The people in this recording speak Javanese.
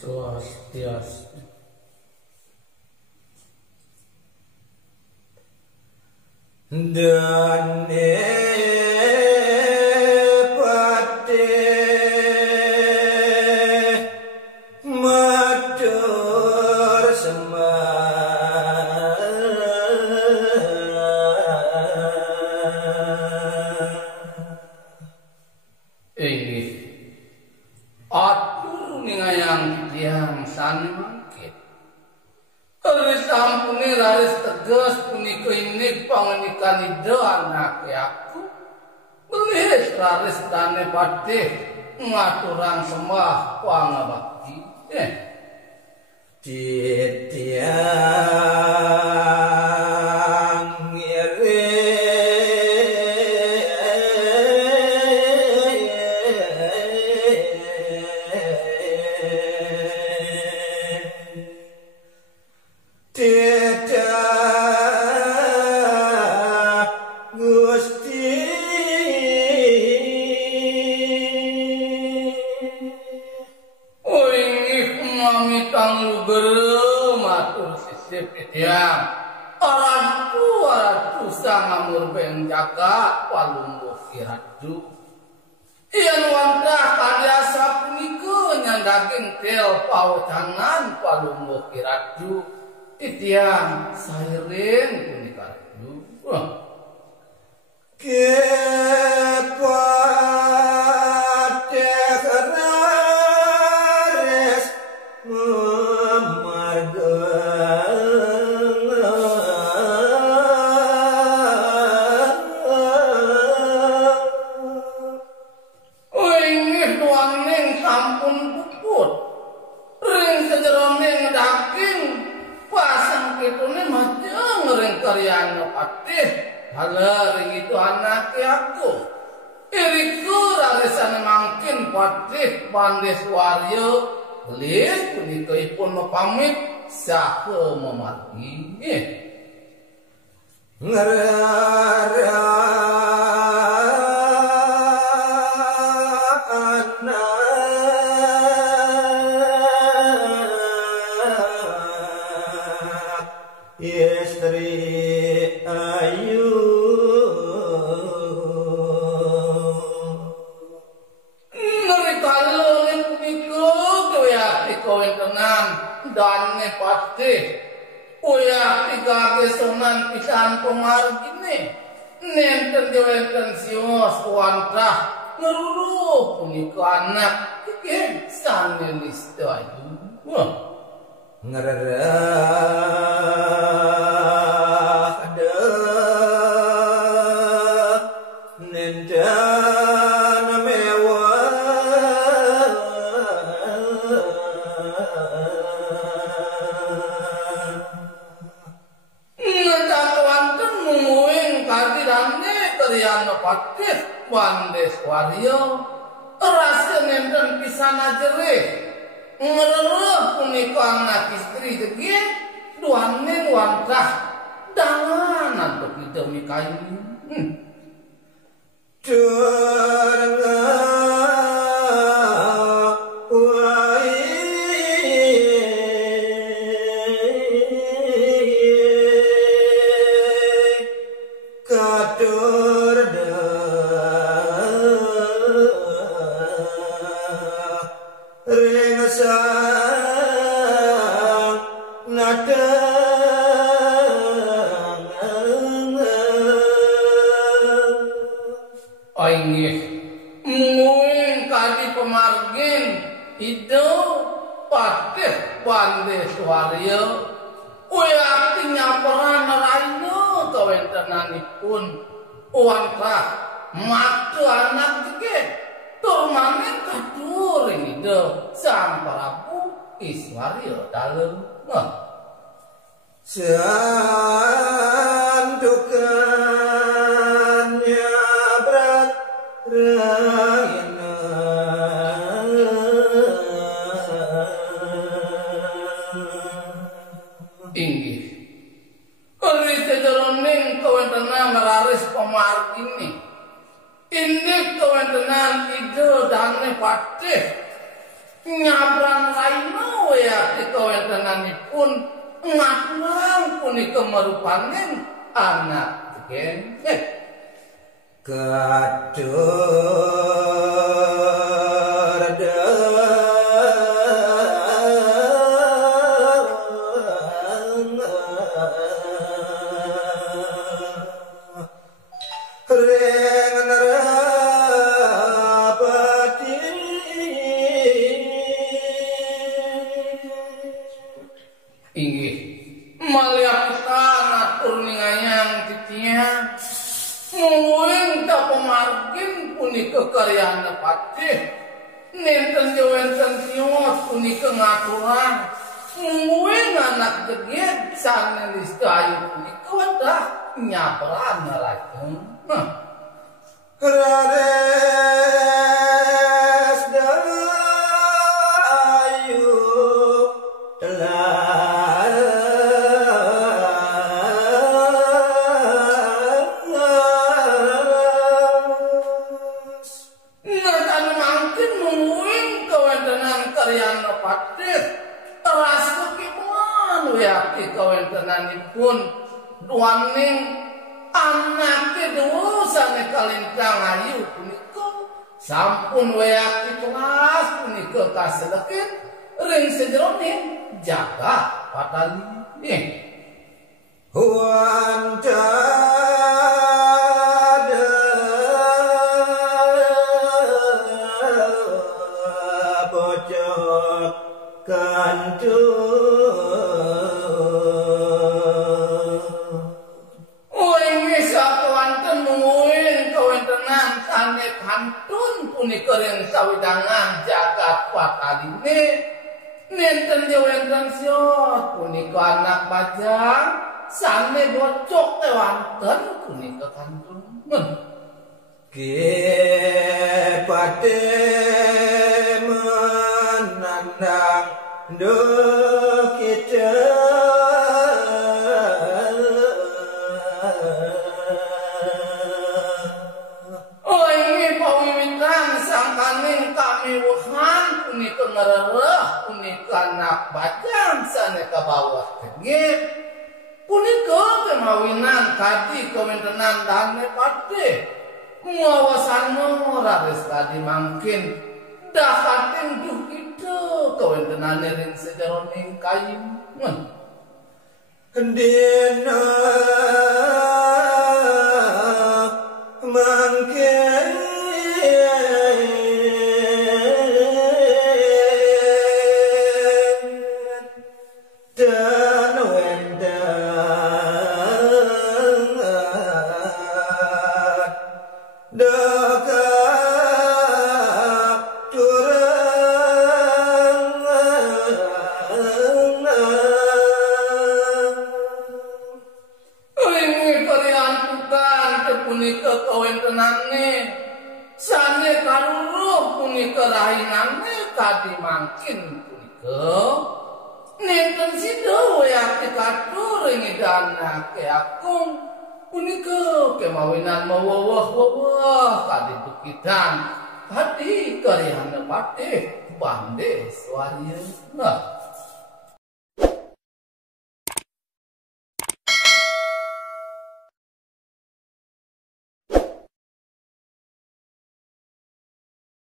Swastiastu. Dane pate matur sembah inggih atur ningayang tiyang sami mangkit Aris sampuni raris tegas punika ini panganikan ide anak aku belis raris dane patih ngaturang sembah pangabakti titiang ngiri yang orang tua sangamur benjaga walungguh kiraju iyan wantah kaliasa punika nyandaging tel paucangan walungguh kiraju titiang sairing punika raju halaring itu anak aku iriku rarisan mangkin patih bandes waryo belis punika ipun pamit saha memargi ngarara dan pasti uya tiga kesonan pisan pemargine nenten jawenten sios kuantah ngeruruh punika anak iki sanelis ayu ngererah ada nenten mewah yang pakai wandes wario rasa nenten pisana jerih ngereruh punika anak istri jegin duanin wantah danganan begitu mikayu bandes wario uya tinyaperan raino kawentenanipun uantah matu anak jege turmanen kadur ide sang Prabu Iswario dalem sandukannya berat inggih ori sejroning kawentenan raris pemargine ini kawentenan ide dane patih nyabran raina wayakti kawentenanipun ngaturang punika marupaning anak gengget inggih maliapita natur ningayang titiang mungguing kapamargin punika karyana patih nenten jawenten tiot punika ngaturan mungguing anak gegit sanelis kayu punika wadah nyabran nalajeng Rares dayu yakti kawentenanipun duaning anake dosane kalintang ayu punika sampun wayakti tulas punika kaseleken ring sejroning jagat patali huanta bocok kantu punika ring sawidangan jagat pataline nenten jawenten siot punika anak bajang sane bocok tewanten punika kantun ke pate menandang do kita punika ngerereh punika anak bajang sane ka bawah tengit punika kemawinan kadi kawentenan dane patih ngawasan raris kadi mangkin dahating duh kita kawentenane ring sejaroning kayu dina mangkin kadi mangkin punika nenten sida wayakti katur ing danake akung punika kemawinan mawawah kadi tukidan kadi karyana patih bande swarya